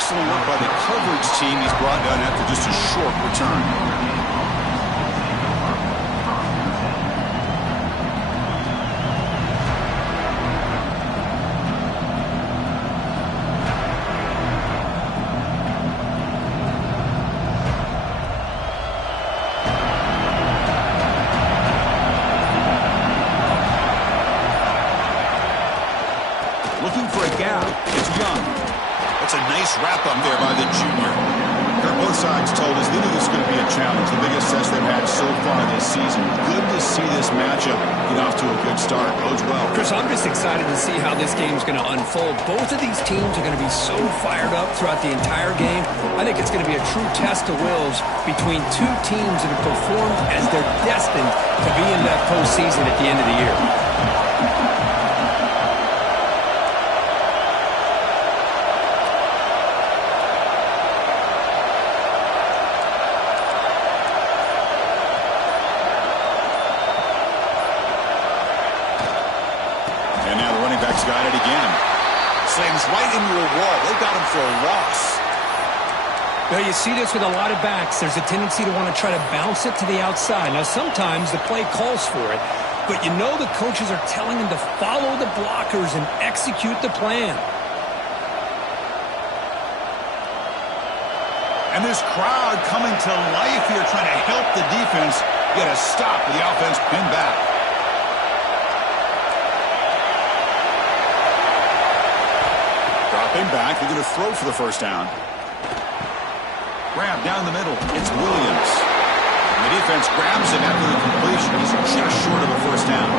Excellent work by the coverage team. He's brought down after just a short return. Looking for a gap. It's Young. That's a nice wrap-up there by the junior. Both sides told us they knew this was going to be a challenge, the biggest test they've had so far this season. Good to see this matchup get off to a good start. Bodes well. Chris, I'm just excited to see how this game's going to unfold. Both of these teams are going to be so fired up throughout the entire game. I think it's going to be a true test of wills between two teams that have performed as they're destined to be in that postseason at the end of the year. Got it again. Slams right into a wall. They got him for a loss. Well, you see this with a lot of backs. There's a tendency to want to try to bounce it to the outside. Now, sometimes the play calls for it, but you know the coaches are telling them to follow the blockers and execute the plan. And this crowd coming to life here trying to help the defense get a stop with the offense pinned back. Back, they're going to throw for the first down. Grab down the middle. It's Williams. And the defense grabs him after the completion. He's just short of a first down.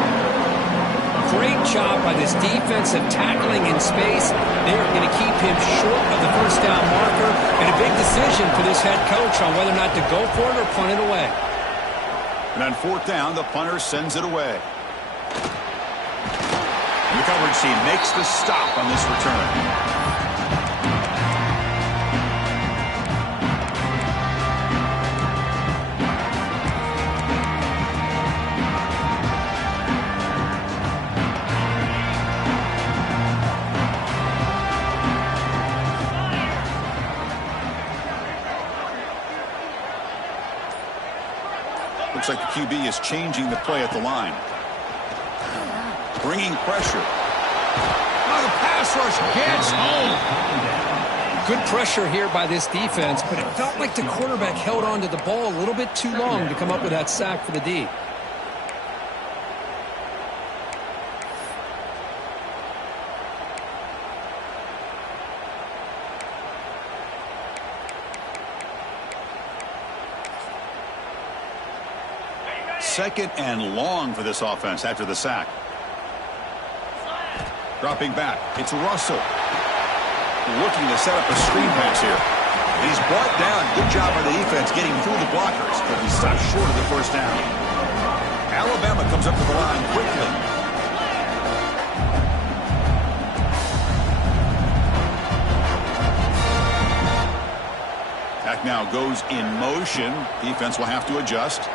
Great job by this defensive tackling in space. They are going to keep him short of the first down marker. And a big decision for this head coach on whether or not to go for it or punt it away. And on fourth down, the punter sends it away. And the coverage team makes the stop on this return. Looks like the QB is changing the play at the line. Bringing pressure. Oh, the pass rush gets home. Good pressure here by this defense, but it felt like the quarterback held on to the ball a little bit too long to come up with that sack for the D. Second and long for this offense after the sack. Dropping back. It's Russell. Looking to set up a screen pass here. He's brought down. Good job by the defense getting through the blockers, but he stopped short of the first down. Alabama comes up to the line quickly. Back now goes in motion. Defense will have to adjust.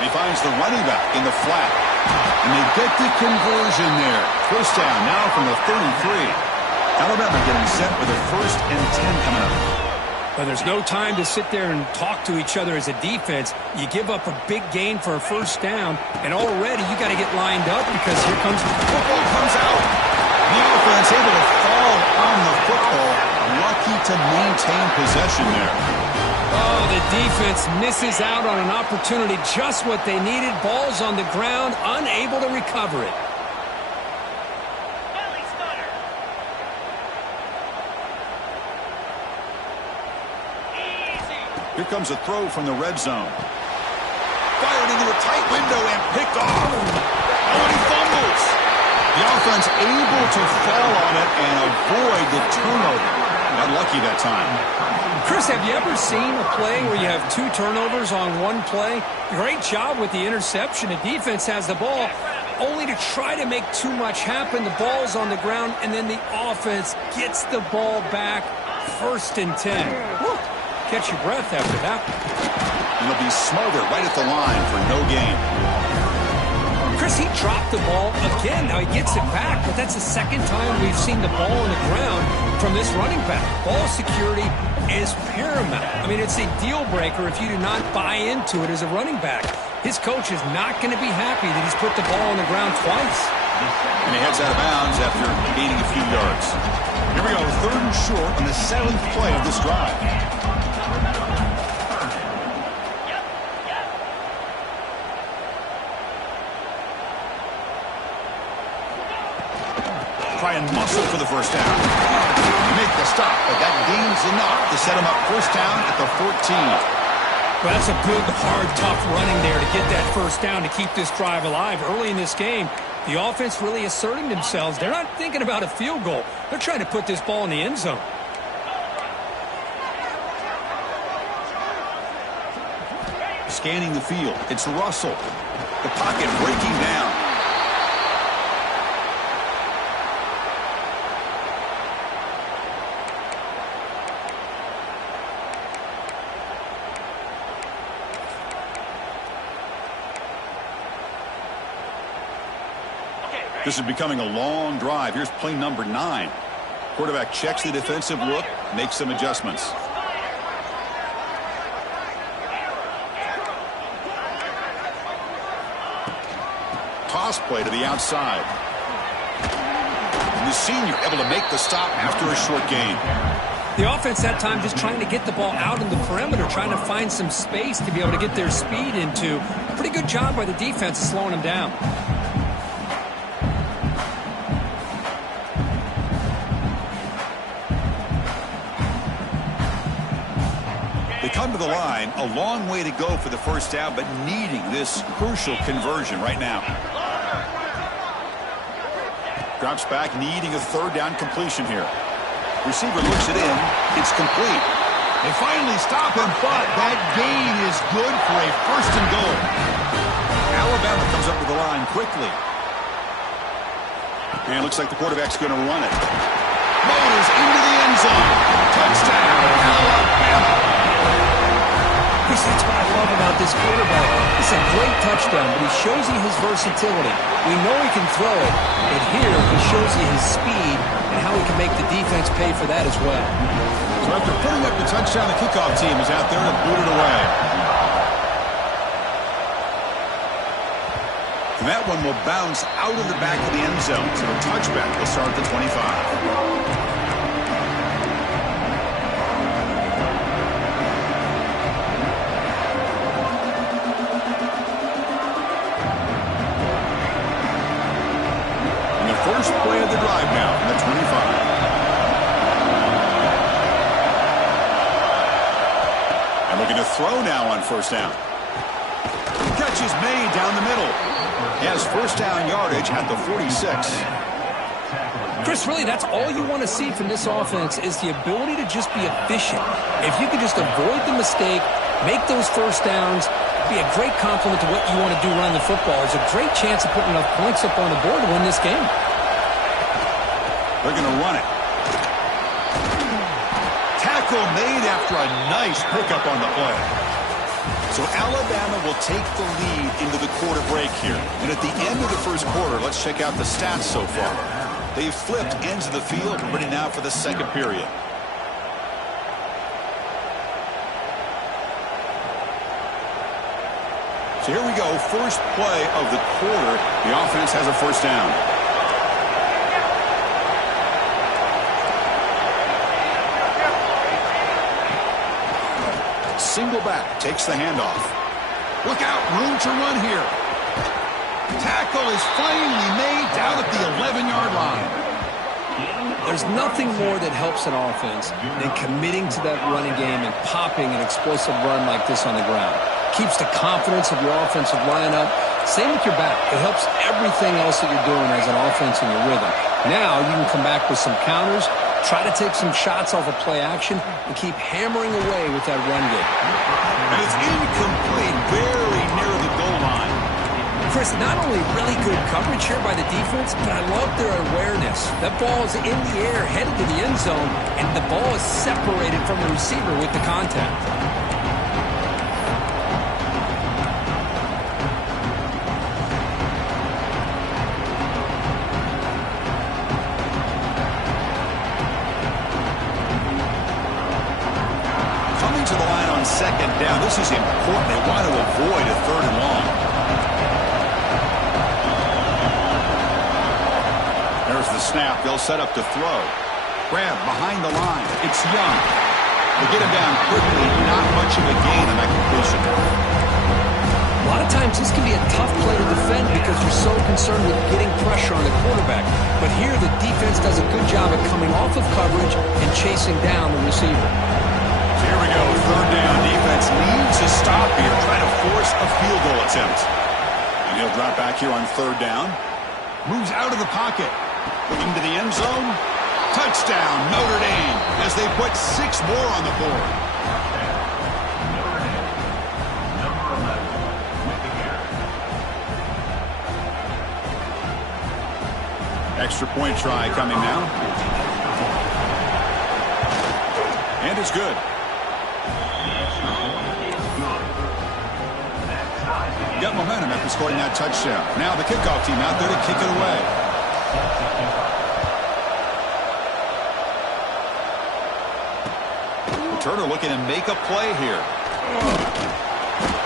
He finds the running back in the flat. And they get the conversion there. First down now from the 33. Alabama getting set with a 1st and 10 coming up. But there's no time to sit there and talk to each other as a defense. You give up a big gain for a first down, and already you got to get lined up because here comes the football comes out. The offense able to fall on the football. Lucky to maintain possession there. Oh, the defense misses out on an opportunity, just what they needed. Ball's on the ground, unable to recover it. Here comes a throw from the red zone. Fired into a tight window and picked off. Oh, and he fumbles. The offense able to fall on it and avoid the turnover. Unlucky that time. Chris, have you ever seen a play where you have 2 turnovers on one play? Great job with the interception. The defense has the ball, only to try to make too much happen. The ball's on the ground, and then the offense gets the ball back. 1st and 10. Woo. Catch your breath after that. And they'll be smothered right at the line for no gain. Chris, he dropped the ball again. Now he gets it back, but that's the second time we've seen the ball on the ground from this running back. Ball security is paramount. I mean, it's a deal breaker if you do not buy into it as a running back. His coach is not going to be happy that he's put the ball on the ground twice. And he heads out of bounds after gaining a few yards. Here we go, 3rd and short on the 7th play of this drive. Try and muscle for the first down. Make the stop, but that gains enough to set him up first down at the 14. Well, that's a good, hard, tough running there to get that first down to keep this drive alive. Early in this game, the offense really asserting themselves. They're not thinking about a field goal. They're trying to put this ball in the end zone. Scanning the field, it's Russell. The pocket breaking down. This is becoming a long drive. Here's play number 9. Quarterback checks the defensive look, makes some adjustments. Toss play to the outside. And the senior able to make the stop after a short gain. The offense that time just trying to get the ball out in the perimeter, trying to find some space to be able to get their speed into. Pretty good job by the defense of slowing them down. Come to the line, a long way to go for the first down, but needing this crucial conversion right now. Drops back, needing a 3rd down completion here. Receiver looks it in. It's complete. They finally stop him, but that gain is good for a 1st and goal. Alabama comes up to the line quickly. And it looks like the quarterback's going to run it. Motors into the end zone. Touchdown, Alabama. That's what I love about this quarterback. It's a great touchdown, but he shows you his versatility. We know he can throw it, but here he shows you his speed and how he can make the defense pay for that as well. So after putting up the touchdown, the kickoff team is out there to boot it away. And that one will bounce out of the back of the end zone. So a touchback will start at the 25. First play of the drive now from the 25. And looking to throw now on first down. Catch is made down the middle. He has first down yardage at the 46. Chris, really, that's all you want to see from this offense is the ability to just be efficient. If you can just avoid the mistake, make those first downs, be a great complement to what you want to do running the football. There's a great chance of putting enough points up on the board to win this game. They're going to run it. Tackle made after a nice pickup on the play. So Alabama will take the lead into the quarter break here. And at the end of the first quarter, let's check out the stats so far. They've flipped ends of the field, ready now for the second period. So here we go, first play of the quarter. The offense has a first down. Single back, takes the handoff. Look out, room to run here. Tackle is finally made down at the 11-yard line. There's nothing more that helps an offense than committing to that running game and popping an explosive run like this on the ground. Keeps the confidence of your offensive lineup. Same with your back. It helps everything else that you're doing as an offense in your rhythm. Now you can come back with some counters, try to take some shots off of play action, and keep hammering away with that run game. And it's incomplete, very near the goal line. Chris, not only really good coverage here by the defense, but I love their awareness. That ball is in the air, headed to the end zone, and the ball is separated from the receiver with the contact. second down. This is important. They want to avoid a 3rd and long. There's the snap. They'll set up to throw. Grab behind the line. It's Young. They get him down quickly. Not much of a gain on that completion. A lot of times this can be a tough play to defend because you're so concerned with getting pressure on the quarterback. But here the defense does a good job at coming off of coverage and chasing down the receiver. So here we go. 3rd down. Defense needs a stop here. Trying to force a field goal attempt. And he'll drop back here on 3rd down. Moves out of the pocket. Looking to the end zone. Touchdown, Notre Dame, as they put 6 more on the board. Extra point try coming now. And it's good. Got momentum after scoring that touchdown. Now the kickoff team out there to kick it away. Turner looking to make a play here.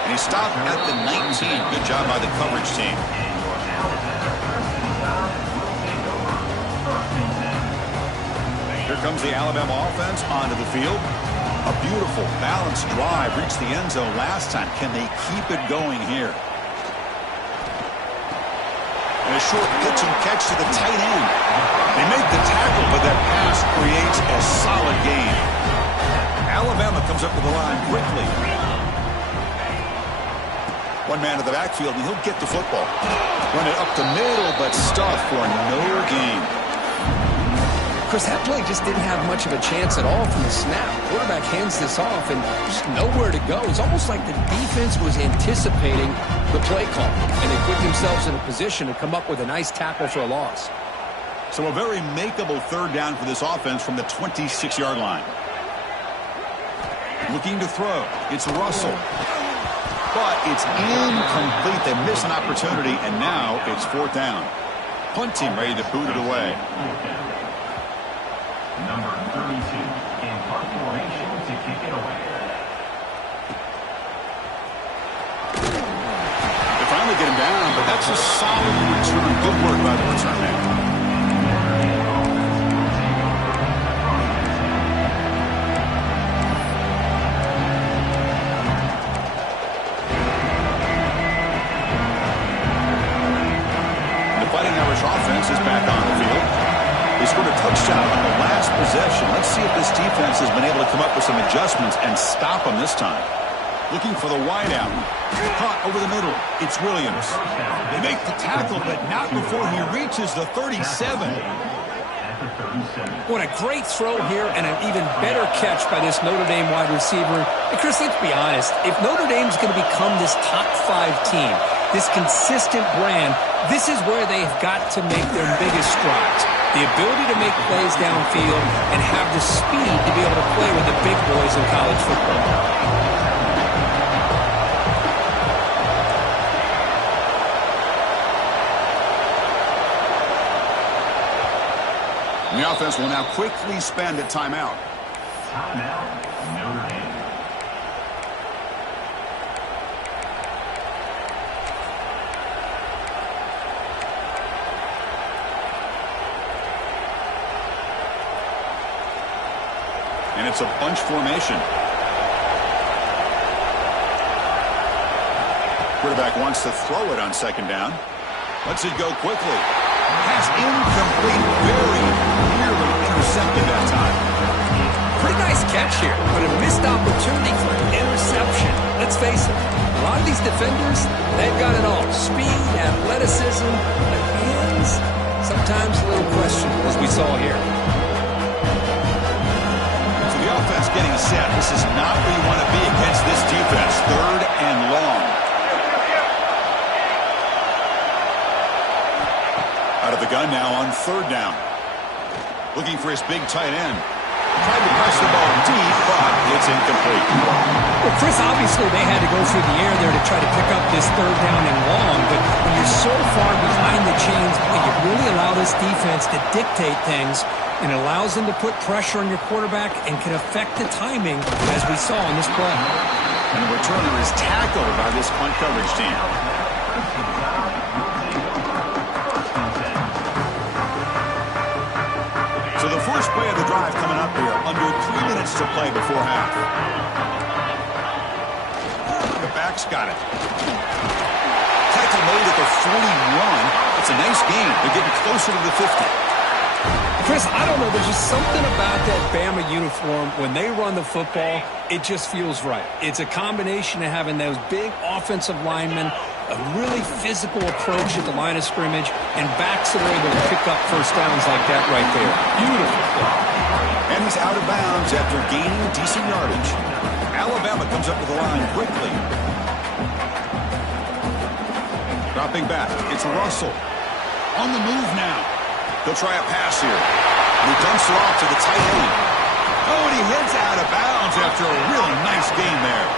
And he stopped at the 19. Good job by the coverage team. Here comes the Alabama offense onto the field. A beautiful, balanced drive. Reached the end zone last time. Can they keep it going here? And a short pitch and catch to the tight end. They make the tackle, but that pass creates a solid gain. Alabama comes up to the line quickly. One man to the backfield, and he'll get the football. Run it up the middle, but stuffed for no gain. Chris, that play just didn't have much of a chance at all from the snap. Quarterback hands this off, and just nowhere to go. It's almost like the defense was anticipating the play call, and they put themselves in a position to come up with a nice tackle for a loss. So a very makeable 3rd down for this offense from the 26-yard line. Looking to throw. It's Russell. But it's incomplete. They miss an opportunity, and now it's 4th down. Punt team ready to boot it away. Number 32 in punt formation to kick it away. They finally get him down, but that's a solid return. Good work by the return man. Offense is back on the field. They scored a touchdown on the last possession. Let's see if this defense has been able to come up with some adjustments and stop them this time. Looking for the wideout. Caught over the middle. It's Williams. They make the tackle, but not before he reaches the 37. What a great throw here and an even better catch by this Notre Dame wide receiver. And Chris, let's be honest. If Notre Dame's going to become this top 5 team, this consistent brand, this is where they've got to make their biggest strides. The ability to make plays downfield and have the speed to be able to play with the big boys in college football. And the offense will now quickly spend a timeout. Timeout, Notre Dame. And it's a bunch formation. Quarterback wants to throw it on 2nd down. Lets it go quickly. Pass incomplete, very nearly intercepted that time. Pretty nice catch here, but a missed opportunity for an interception. Let's face it, a lot of these defenders, they've got it all. Speed, athleticism, but hands, sometimes a little questionable, as we saw here. So the offense getting set. This is not where you want to be against this defense. 3rd and long. Out of the gun now on 3rd down. Looking for his big tight end. Tried to press the ball deep, but it's incomplete. Well, Chris, obviously they had to go through the air there to try to pick up this third down and long, but when you're so far behind the chains, you really allow this defense to dictate things, and it allows them to put pressure on your quarterback and can affect the timing, as we saw on this play. And the returner is tackled by this punt coverage team. So the first play of the drive coming up here, under 3 minutes to play before half. The back's got it. Tackle made at the 41. It's a nice gain. They're getting closer to the 50. Chris, I don't know. There's just something about that Bama uniform. When they run the football, it just feels right. It's a combination of having those big offensive linemen, a really physical approach at the line of scrimmage, and backs that are able to pick up first downs like that right there. Beautiful. And he's out of bounds after gaining decent yardage. Alabama comes up with the line quickly. Dropping back, it's Russell. On the move now. He'll try a pass here. And he dumps it off to the tight end. Oh, and he heads out of bounds after a really nice game there.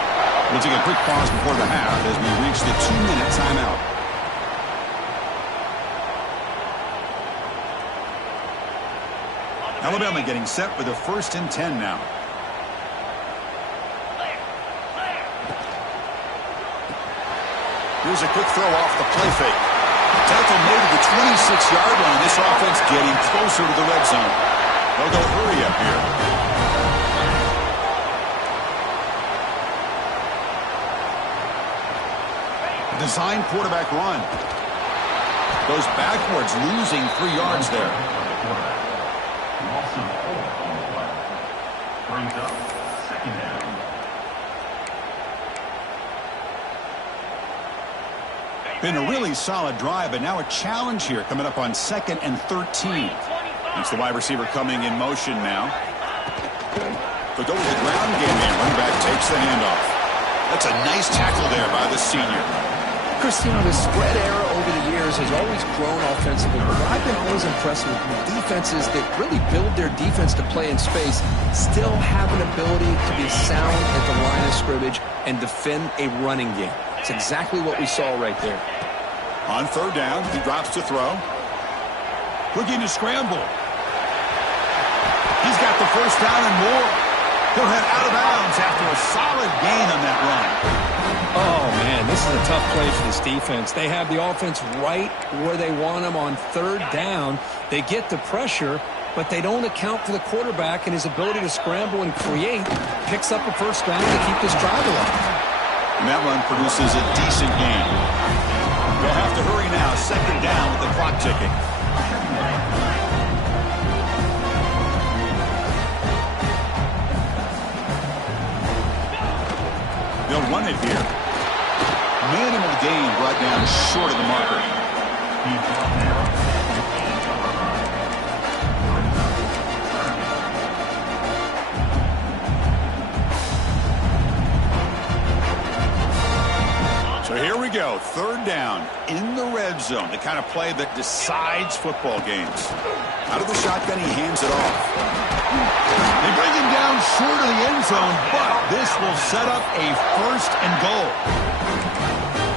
We'll take a quick pause before the half as we reach the 2-minute timeout. Alabama getting set with a 1st and 10 now. Here's a quick throw off the play fake. Tackle made at the 26-yard line. This offense getting closer to the red zone. They'll go hurry up here. Design quarterback run. Goes backwards, losing 3 yards there. Brings up second down. Been a really solid drive, but now a challenge here coming up on 2nd and 13. It's the wide receiver coming in motion now. They'll go with the ground game here. Running back takes the handoff. That's a nice tackle there by the senior. Christian, the spread era over the years has always grown offensively, but I've been always impressed with defenses that really build their defense to play in space, still have an ability to be sound at the line of scrimmage and defend a running game. It's exactly what we saw right there. On 3rd down, he drops to throw. Looking to scramble. He's got the 1st down and more. He'll head out of bounds after a solid gain on that run. Oh, man, this is a tough play for this defense. They have the offense right where they want them on 3rd down. They get the pressure, but they don't account for the quarterback and his ability to scramble and create. Picks up a 1st down to keep this drive alive. And that run produces a decent gain. They'll have to hurry now. 2nd down with the clock ticking. They'll run it here. Minimal gain brought down short of the marker. So here we go, 3rd down in the red zone, the kind of play that decides football games. Out of the shotgun, he hands it off. They bring him down short of the end zone, but this will set up a 1st and goal.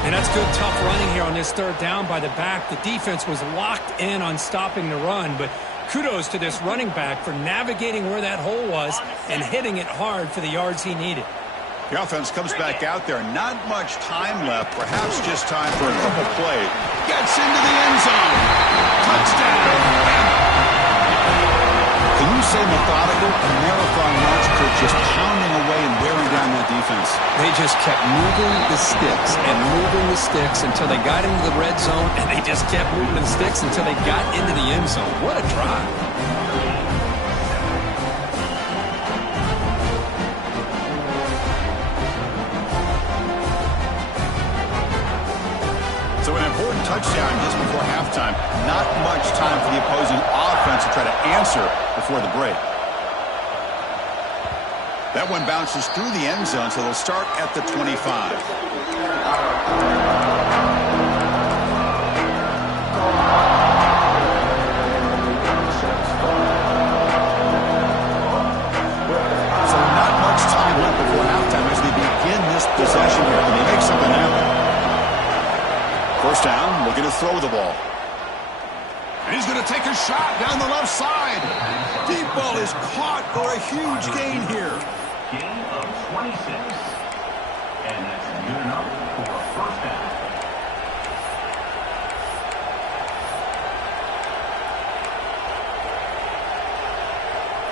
And that's good, tough running here on this 3rd down by the back. The defense was locked in on stopping the run, but kudos to this running back for navigating where that hole was and hitting it hard for the yards he needed. The offense comes back out there. Not much time left. Perhaps just time for a couple plays. Gets into the end zone. Touchdown. Can you say methodical? A marathon march, Kurt, just pounding away and wearing down that defense. They just kept moving the sticks and moving the sticks until they got into the red zone, and they just kept moving the sticks until they got into the end zone. What a drive. So an important touchdown just before halftime. Not much time for the opposing offense to try to answer before the break. That one bounces through the end zone, so they'll start at the 25. throw the ball. And he's going to take a shot down the left side. Deep ball is caught for a huge gain here. Gain of 26. And that's good enough for a first down.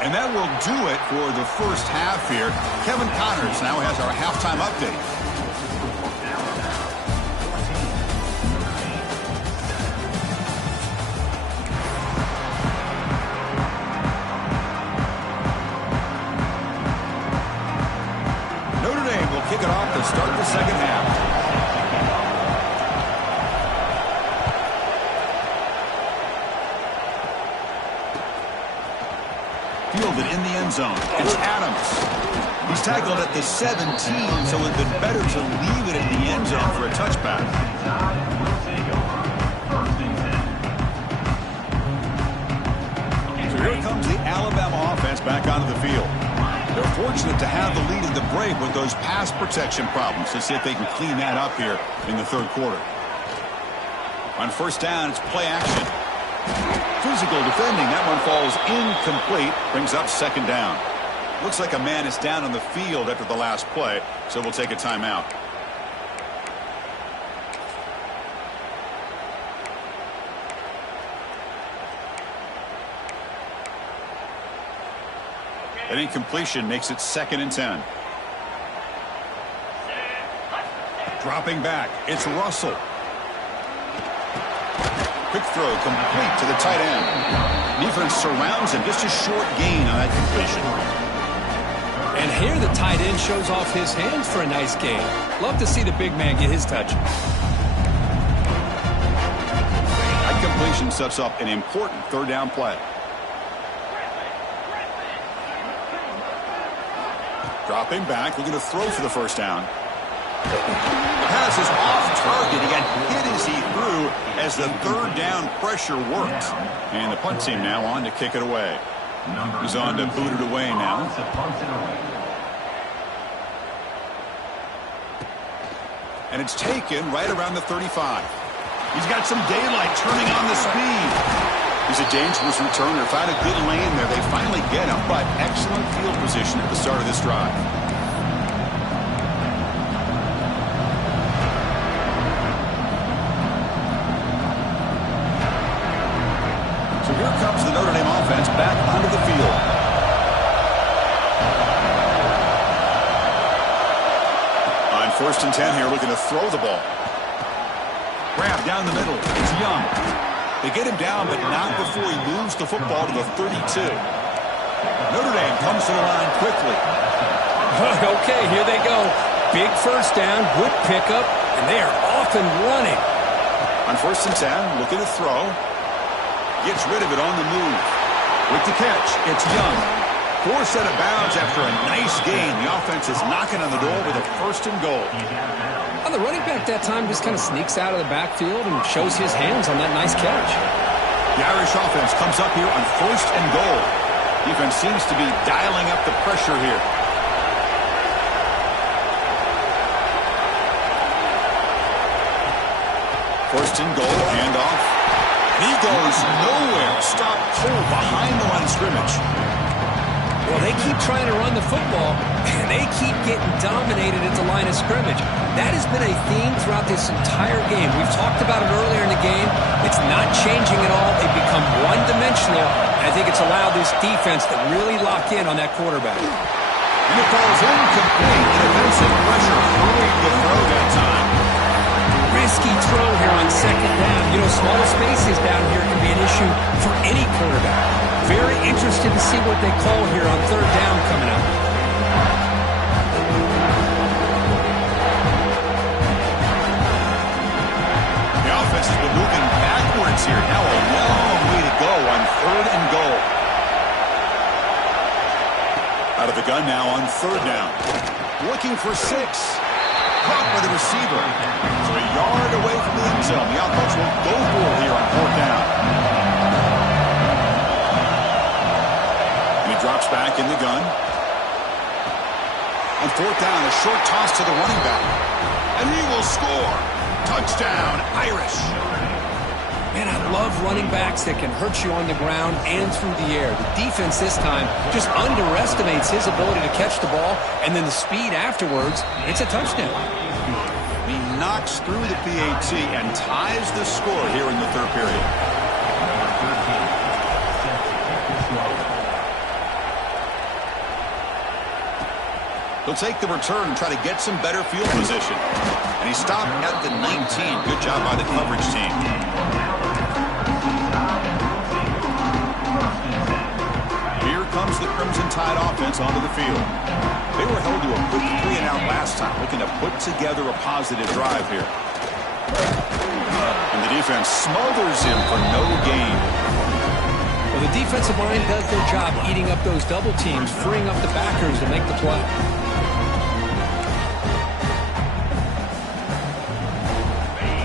And that will do it for the first half here. Kevin Connors now has our halftime update. Notre Dame will kick it off to start the second half. Fielded in the end zone. It's Adams. He's tackled at the 17, so it would have been better to leave it in the end zone for a touchback. So here comes the Alabama offense back onto the field. They're fortunate to have the lead in the break with those pass protection problems. Let's see if they can clean that up here in the third quarter. On first down, it's play action. Physical defending. That one falls incomplete. Brings up second down. Looks like a man is down on the field after the last play, so we'll take a timeout. An incompletion makes it 2nd and 10. Dropping back. It's Russell. Quick throw complete to the tight end. Defense surrounds him. Just a short gain on that completion. And here the tight end shows off his hands for a nice gain. Love to see the big man get his touch. That completion sets up an important third down play. Dropping back, looking to throw for the first down. The pass is off target. He got hit as he threw as the third down pressure worked. And the punt team now on to kick it away. He's on to boot it away now. And it's taken right around the 35. He's got some daylight turning on the speed. He's a dangerous returner. Found a good lane there. They finally get him, but excellent field position at the start of this drive. So here comes the Notre Dame offense back onto the field. On 1st and 10 here, looking to throw the ball. Grab down the middle. It's Young. They get him down, but not before he moves the football to the 32. Notre Dame comes to the line quickly. Okay, here they go. Big first down, good pickup, and they are off and running. On 1st and 10, looking to throw. Gets rid of it on the move. With the catch, it's Young. 4 set of bounds after a nice gain. The offense is knocking on the door with a 1st and goal. Well, the running back that time just kind of sneaks out of the backfield and shows his hands on that nice catch. The Irish offense comes up here on 1st and goal. Defense seems to be dialing up the pressure here. First and goal, handoff. He goes nowhere. Stop cold behind the line of scrimmage. Well, they keep trying to run the football, and they keep getting dominated at the line of scrimmage. That has been a theme throughout this entire game. We've talked about it earlier in the game. It's not changing at all. They've become one-dimensional. I think it's allowed this defense to really lock in on that quarterback. And it falls incomplete. The defensive pressure hurried the throw that time. Risky throw here on 2nd down. You know, small spaces down here can be an issue for any quarterback. Very interested to see what they call here on 3rd down coming up. The offense has been moving backwards here. Now a long way to go on 3rd and goal. Out of the gun now on 3rd down. Looking for 6. Caught by the receiver. So a yard away from the end zone. The offense will go for it here on 4th down. And he drops back in the gun. On 4th down, a short toss to the running back. And he will score. Touchdown, Irish. Man, I love running backs that can hurt you on the ground and through the air. The defense this time just underestimates his ability to catch the ball, and then the speed afterwards, it's a touchdown. He knocks through the PAT and ties the score here in the third period. He'll take the return and try to get some better field position. And he stopped at the 19. Good job by the coverage team. Here comes the Crimson Tide offense onto the field. They were held to a quick 3-and-out last time, looking to put together a positive drive here. And the defense smothers him for no gain. Well, the defensive line does their job eating up those double teams, freeing up the backers to make the play.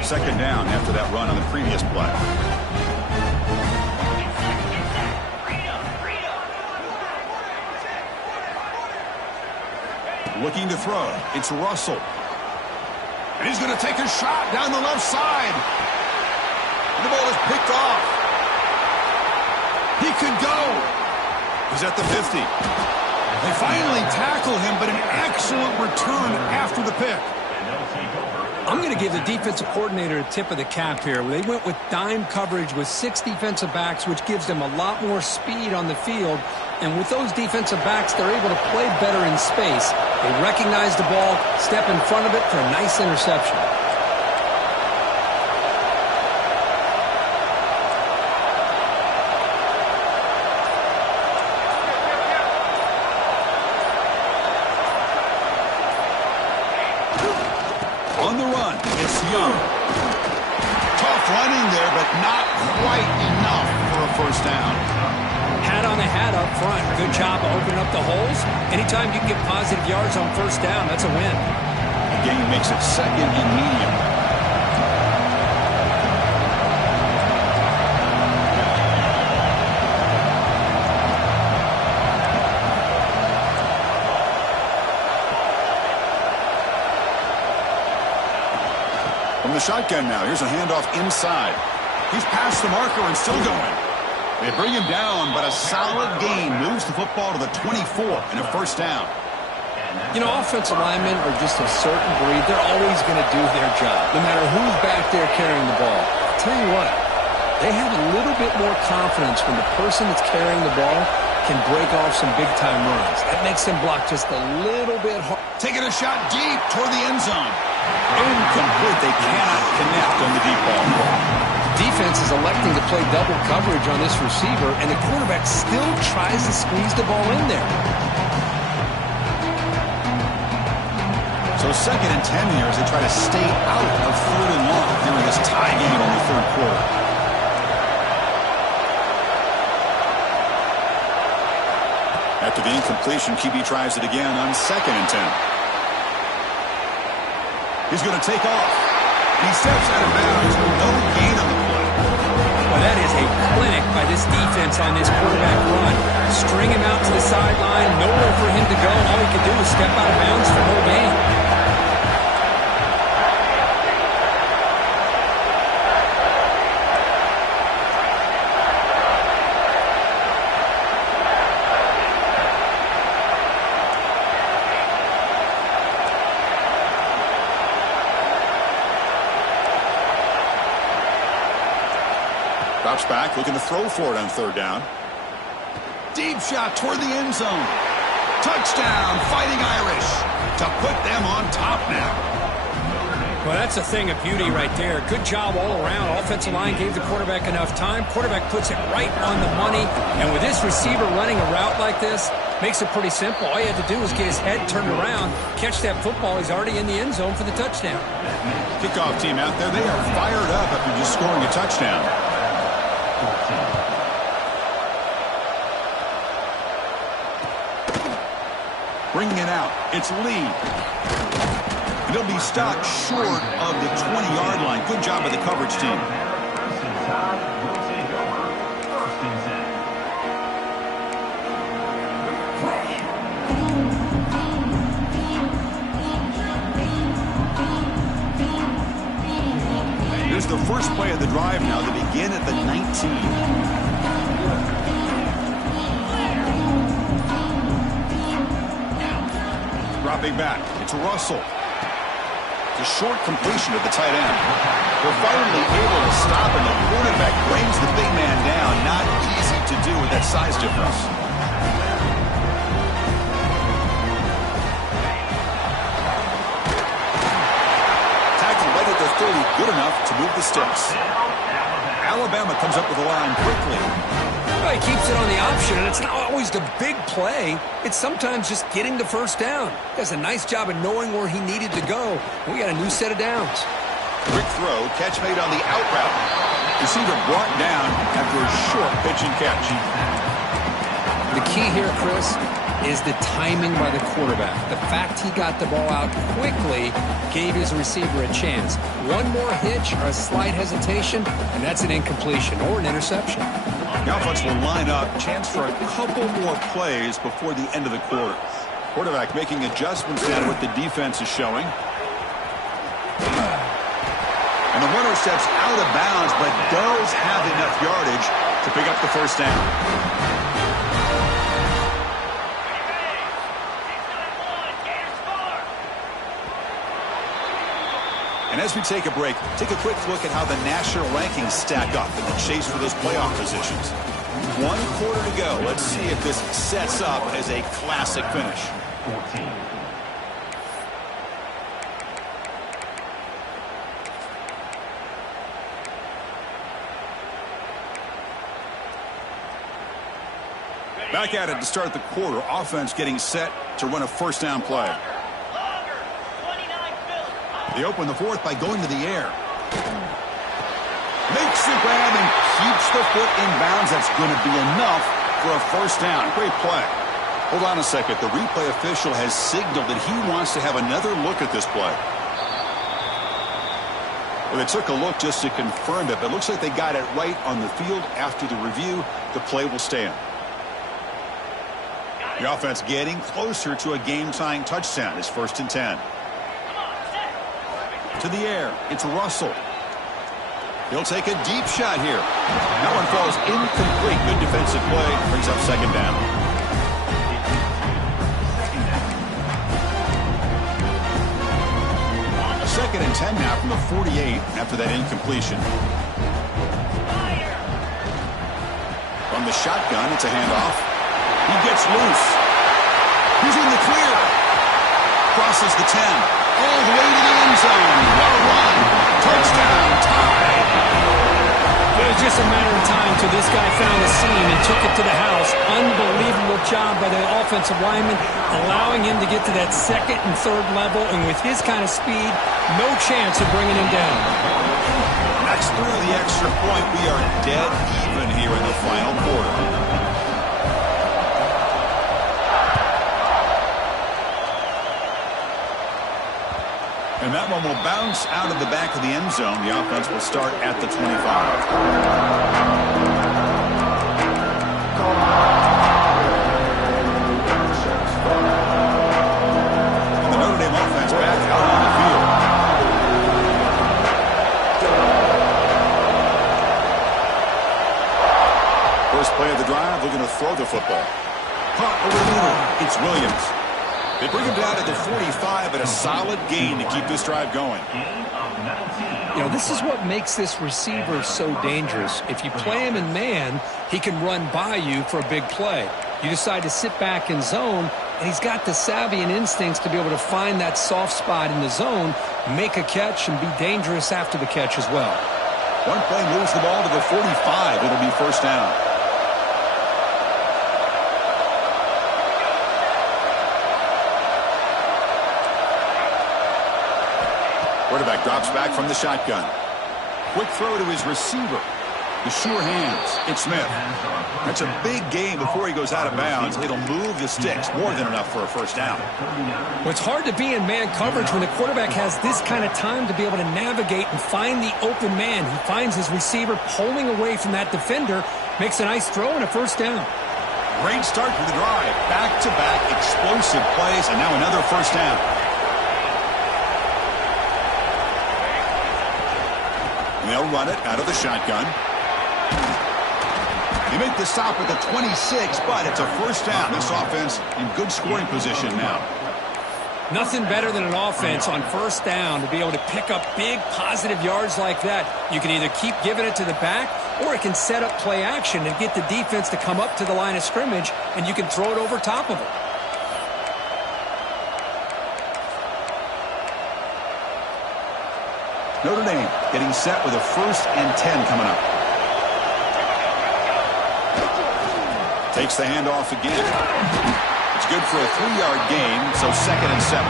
Second down after that run on the previous play. Looking to throw. It's Russell. And he's going to take a shot down the left side. And the ball is picked off. He could go. He's at the 50. They finally tackle him, but an excellent return after the pick. I'm going to give the defensive coordinator a tip of the cap here. They went with dime coverage with 6 defensive backs, which gives them a lot more speed on the field. And with those defensive backs, they're able to play better in space. They recognize the ball, step in front of it for a nice interception. On the run, it's Young. Tough running there, but not quite enough for a first down. Hat on the hat up front. Good job of opening up the holes. Anytime you can get positive yards on first down, that's a win. The game makes it second and medium. From the shotgun now, here's a handoff inside. He's past the marker and still going. They bring him down, but a solid gain moves the football to the 24 and a first down. You know, offensive linemen are just a certain breed. They're always going to do their job, no matter who's back there carrying the ball. I'll tell you what, they have a little bit more confidence when the person that's carrying the ball can break off some big-time runs. That makes them block just a little bit hard. Taking a shot deep toward the end zone. Incomplete. They cannot connect on the deep ball. Defense is electing to play double coverage on this receiver, and the quarterback still tries to squeeze the ball in there. So second and 10 here as they try to stay out of third and long during this tie game in the third quarter. After the incompletion, QB tries it again on second and 10. He's going to take off. He steps out of bounds. No gain on the play. Well, that is a clinic by this defense on this quarterback run. String him out to the sideline, nowhere for him to go. All he can do is step out of bounds for no gain. Drops back, looking to throw for it on third down. Deep shot toward the end zone. Touchdown, Fighting Irish to put them on top now. Well, that's a thing of beauty right there. Good job all around. Offensive line gave the quarterback enough time. Quarterback puts it right on the money. And with this receiver running a route like this, makes it pretty simple. All you have to do is get his head turned around, catch that football. He's already in the end zone for the touchdown. Kickoff team out there, they are fired up after just scoring a touchdown. Bringing it out, it's Lee. And he'll be stopped short of the 20-yard line. Good job by the coverage team. Here's the first First play of the drive now. They begin at the 19. Dropping back. It's Russell. It's a short completion of the tight end. They're finally able to stop, and the quarterback brings the big man down. Not easy to do with that size difference. Tackle right at the 30, good enough to move the sticks. Alabama comes up with the line quickly. Well, he keeps it on the option, and it's not always the big play. It's sometimes just getting the first down. Does a nice job of knowing where he needed to go. We got a new set of downs. Quick throw, catch made on the out route. Receiver brought down after a short pitch and catch. The key here, Chris, is the timing by the quarterback. The fact he got the ball out quickly gave his receiver a chance. One more hitch or a slight hesitation, and that's an incompletion or an interception. The offense will line up. Chance for a couple more plays before the end of the quarter. Quarterback making adjustments now to what the defense is showing. And the runner steps out of bounds, but does have enough yardage to pick up the first down. And as we take a break, take a quick look at how the national rankings stack up in the chase for those playoff positions. 1 quarter to go. Let's see if this sets up as a classic finish. 14. Back at it to start the quarter. Offense getting set to run a first down play. They open the fourth by going to the air. Makes the grab and keeps the foot in bounds. That's going to be enough for a first down. Great play. Hold on a second. The replay official has signaled that he wants to have another look at this play. Well, they took a look just to confirm it, but it looks like they got it right on the field. After the review, the play will stand. The offense getting closer to a game-tying touchdown. It's 1st and 10. To the air, it's Russell. He'll take a deep shot here. That one falls incomplete. Good defensive play. Brings up second down. Second and 10 now from the 48 after that incompletion. From the shotgun, it's a handoff. He gets loose. He's in the clear. Crosses the 10. All the way to the end zone. What a run. Touchdown. Tie. It was just a matter of time till this guy found a seam and took it to the house. Unbelievable job by the offensive lineman, allowing him to get to that second and third level. And with his kind of speed, no chance of bringing him down. That's through the extra point. We are dead even here in the final quarter. And that one will bounce out of the back of the end zone. The offense will start at the 25. And the Notre Dame offense back out on the field. First play of the drive, looking to throw the football. Caught over the middle. It's Williams. They bring him down at the 45, and a solid gain to keep this drive going. You know, this is what makes this receiver so dangerous. If you play him in man, he can run by you for a big play. You decide to sit back in zone, and he's got the savvy and instincts to be able to find that soft spot in the zone, make a catch, and be dangerous after the catch as well. One play moves the ball to the 45. It'll be first down. Quarterback drops back from the shotgun. Quick throw to his receiver. The sure hands. It's Smith. That's a big gain before he goes out of bounds. It'll move the sticks. More than enough for a first down. Well, it's hard to be in man coverage when the quarterback has this kind of time to be able to navigate and find the open man. He finds his receiver pulling away from that defender, makes a nice throw and a first down. Great start to the drive. Back-to-back explosive plays, and now another first down. And they'll run it out of the shotgun. They make the stop at the 26, but it's a first down. This offense in good scoring position now. Nothing better than an offense on first down to be able to pick up big positive yards like that. You can either keep giving it to the back, or it can set up play action and get the defense to come up to the line of scrimmage, and you can throw it over top of them. Notre Dame getting set with a 1st and 10 coming up. Takes the handoff again. It's good for a 3-yard gain, so 2nd and 7.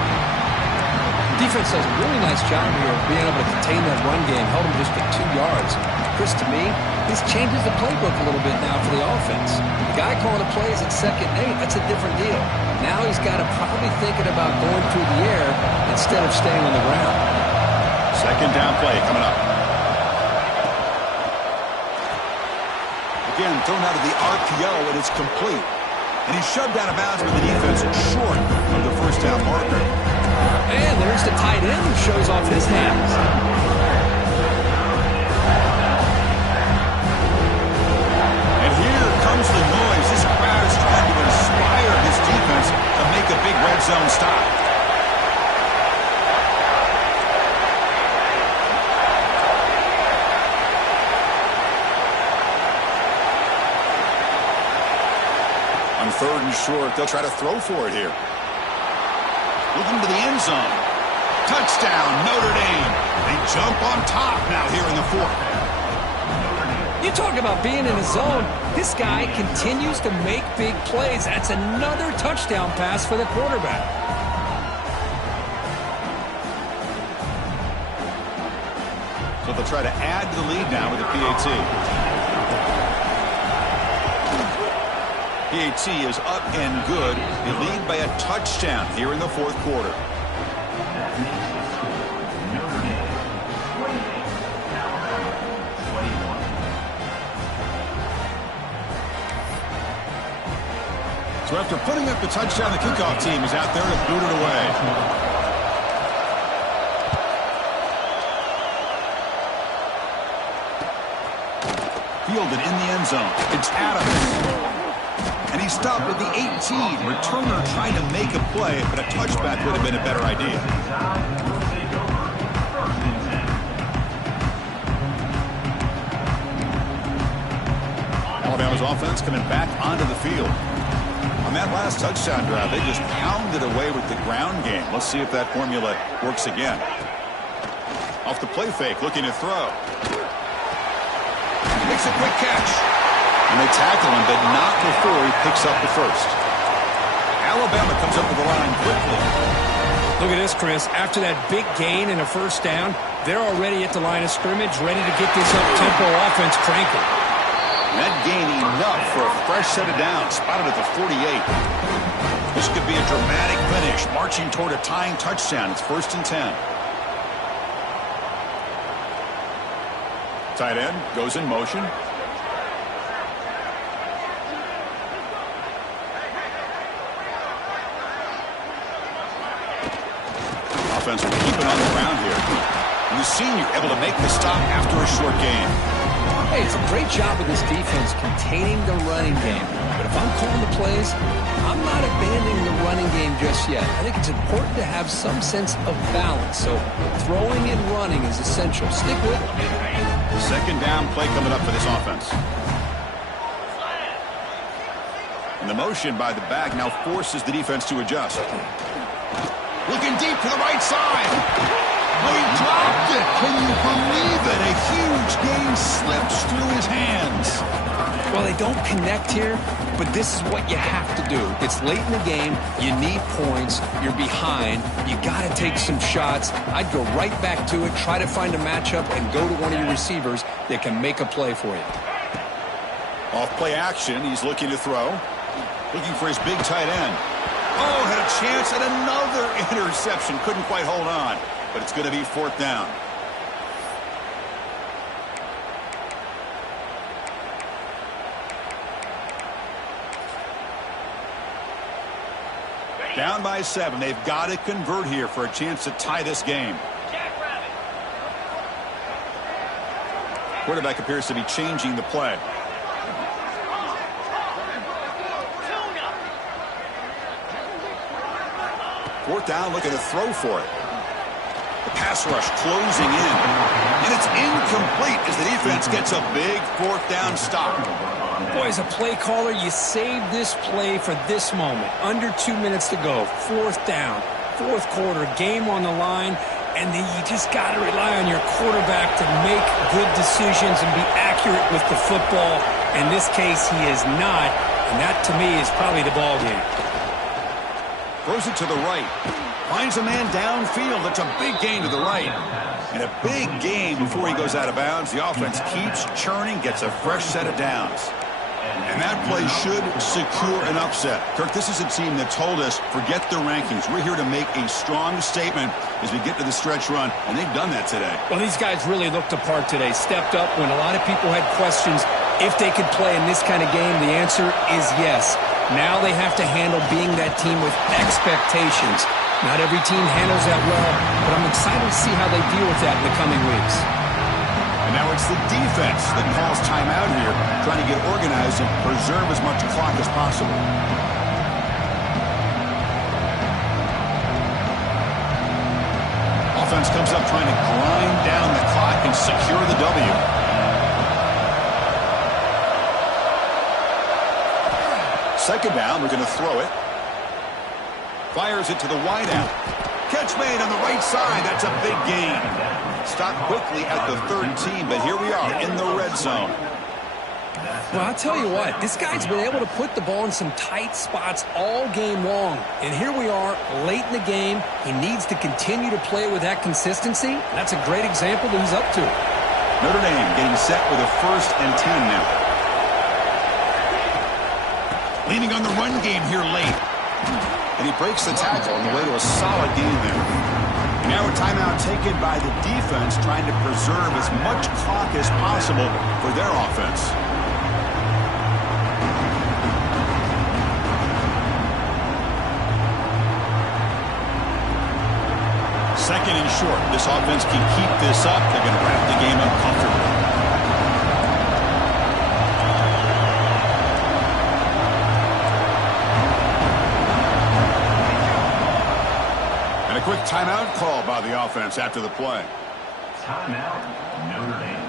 Defense does a really nice job here of being able to contain that run game. Held him just at 2 yards. Chris, to me, this changes the playbook a little bit now for the offense. The guy calling the plays at 2nd and 8, that's a different deal. Now he's got to probably thinking about going through the air instead of staying on the ground. 2nd down play coming up. Again, thrown out of the RPO, and it's complete. And he's shoved out of bounds by the defense short of the first down marker. And there's the tight end who shows off his hands. And here comes the noise. This crowd is trying to inspire this defense to make a big red zone stop. On 3rd and short, they'll try to throw for it here. Looking to the end zone. Touchdown, Notre Dame. They jump on top now here in the 4th. You talk about being in the zone. This guy continues to make big plays. That's another touchdown pass for the quarterback. So they'll try to add to the lead now with the PAT. PAT is up and good. They lead by a touchdown here in the 4th quarter. So after putting up the touchdown, the kickoff team is out there to boot it away. Fielded in the end zone. It's Adams. And he stopped at the 18. Returner trying to make a play, but a touchback would have been a better idea. Alabama's offense coming back onto the field. On that last touchdown drive, they just pounded away with the ground game. Let's see if that formula works again. Off the play fake, looking to throw. Makes a quick catch. And they tackle him, but not before he picks up the first. Alabama comes up with the line quickly. Look at this, Chris. After that big gain and a first down, they're already at the line of scrimmage, ready to get this up-tempo offense cranking. That gain enough for a fresh set of downs, spotted at the 48. This could be a dramatic finish, marching toward a tying touchdown. It's 1st and 10. Tight end goes in motion. Offense will keep it on the ground here. And the senior able to make the stop after a short gain. Hey, it's a great job of this defense containing the running game. But if I'm calling the plays, I'm not abandoning the running game just yet. I think it's important to have some sense of balance. So throwing and running is essential. Stick with it. 2nd down play coming up for this offense. And the motion by the back now forces the defense to adjust. Looking deep to the right side. Oh, he dropped it. Can you believe it? A huge gain slips through his hands. Well, they don't connect here, but this is what you have to do. It's late in the game. You need points. You're behind. You got to take some shots. I'd go right back to it, try to find a matchup, and go to one of your receivers that can make a play for you. Off play action. He's looking to throw. Looking for his big tight end. Oh, had a chance at another interception. Couldn't quite hold on, but it's going to be 4th down. Down by 7. They've got to convert here for a chance to tie this game. Quarterback appears to be changing the play. Fourth down, looking to throw for it. The pass rush closing in. And it's incomplete as the defense gets a big fourth down stop. Boy, as a play caller, you save this play for this moment. Under 2 minutes to go. Fourth down. Fourth quarter. Game on the line. And then you just got to rely on your quarterback to make good decisions and be accurate with the football. In this case, he is not. And that, to me, is probably the ball game. Throws it to the right. Finds a man downfield. That's a big gain to the right. And a big gain before he goes out of bounds. The offense keeps churning, gets a fresh set of downs. And that play should secure an upset. Kirk, this is a team that told us, forget the rankings. We're here to make a strong statement as we get to the stretch run, and they've done that today. Well, these guys really looked apart today. Stepped up when a lot of people had questions if they could play in this kind of game. The answer is yes. Now they have to handle being that team with expectations. Not every team handles that well, but I'm excited to see how they deal with that in the coming weeks. And now it's the defense that calls timeout here, trying to get organized and preserve as much clock as possible. Offense comes up trying to grind down the clock and secure the W. Second down, we're going to throw it. Fires it to the wideout. Catch made on the right side. That's a big gain. Stopped quickly at the 13, but here we are in the red zone. Well, I'll tell you what, this guy's been able to put the ball in some tight spots all game long. And here we are late in the game. He needs to continue to play with that consistency. That's a great example that he's up to. Notre Dame getting set with a 1st and 10 now. Leaning on the run game here late. And he breaks the tackle on the way to a solid gain there. Now a timeout taken by the defense, trying to preserve as much clock as possible for their offense. Second and short. This offense can keep this up. They're going to wrap the game up comfortably. Quick timeout call by the offense after the play. Timeout, Notre Dame.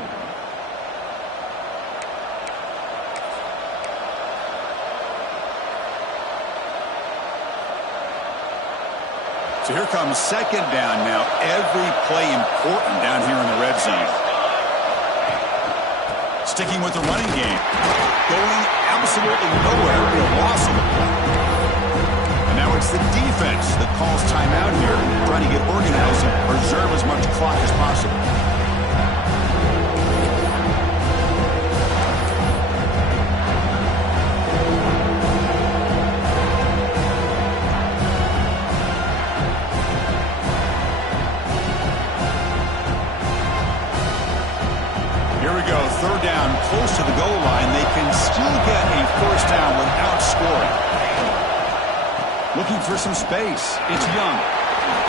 So here comes second down now. Every play important down here in the red zone. Sticking with the running game. Going absolutely nowhere. A loss of the play. Now it's the defense that calls timeout here, trying to get organized and preserve as much clock as possible. Here we go, third down, close to the goal line. They can still get a first down without scoring. Looking for some space. It's Young.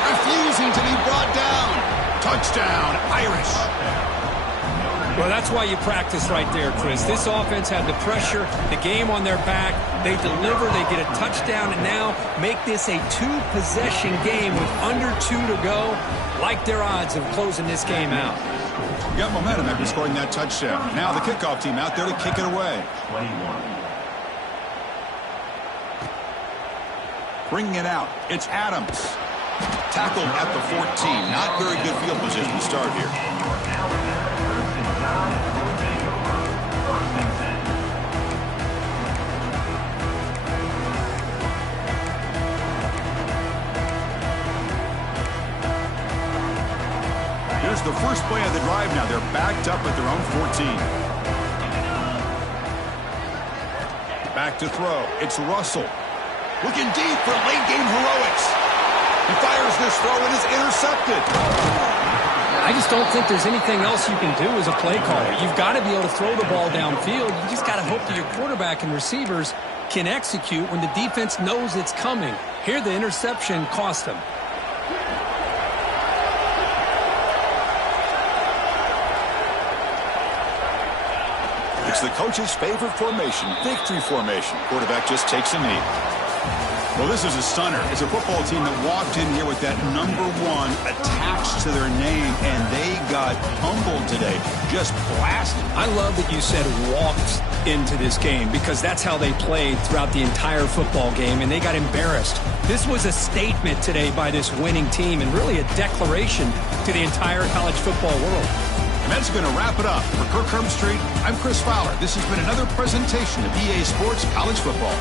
Refusing to be brought down. Touchdown, Irish. Well, that's why you practice right there, Chris. This offense had the pressure, the game on their back. They deliver, they get a touchdown, and now make this a two-possession game with under 2 to go. Like their odds of closing this game out. Got momentum after scoring that touchdown. Now the kickoff team out there to kick it away. 21. Bringing it out, it's Adams. Tackled at the 14. Not very good field position to start here. Here's the first play of the drive now. They're backed up at their own 14. Back to throw. It's Russell. Looking deep for late-game heroics. He fires this throw and is intercepted. I just don't think there's anything else you can do as a play caller. You've got to be able to throw the ball downfield. You just got to hope that your quarterback and receivers can execute when the defense knows it's coming. Here, the interception cost them. It's the coach's favorite formation, victory formation. Quarterback just takes a knee. Well, this is a stunner. It's a football team that walked in here with that number 1 attached to their name, and they got humbled today. Just blasted. I love that you said walked into this game because that's how they played throughout the entire football game, and they got embarrassed. This was a statement today by this winning team and really a declaration to the entire college football world. And that's going to wrap it up. For Kirk Herbstreit, I'm Chris Fowler. This has been another presentation of EA Sports College Football.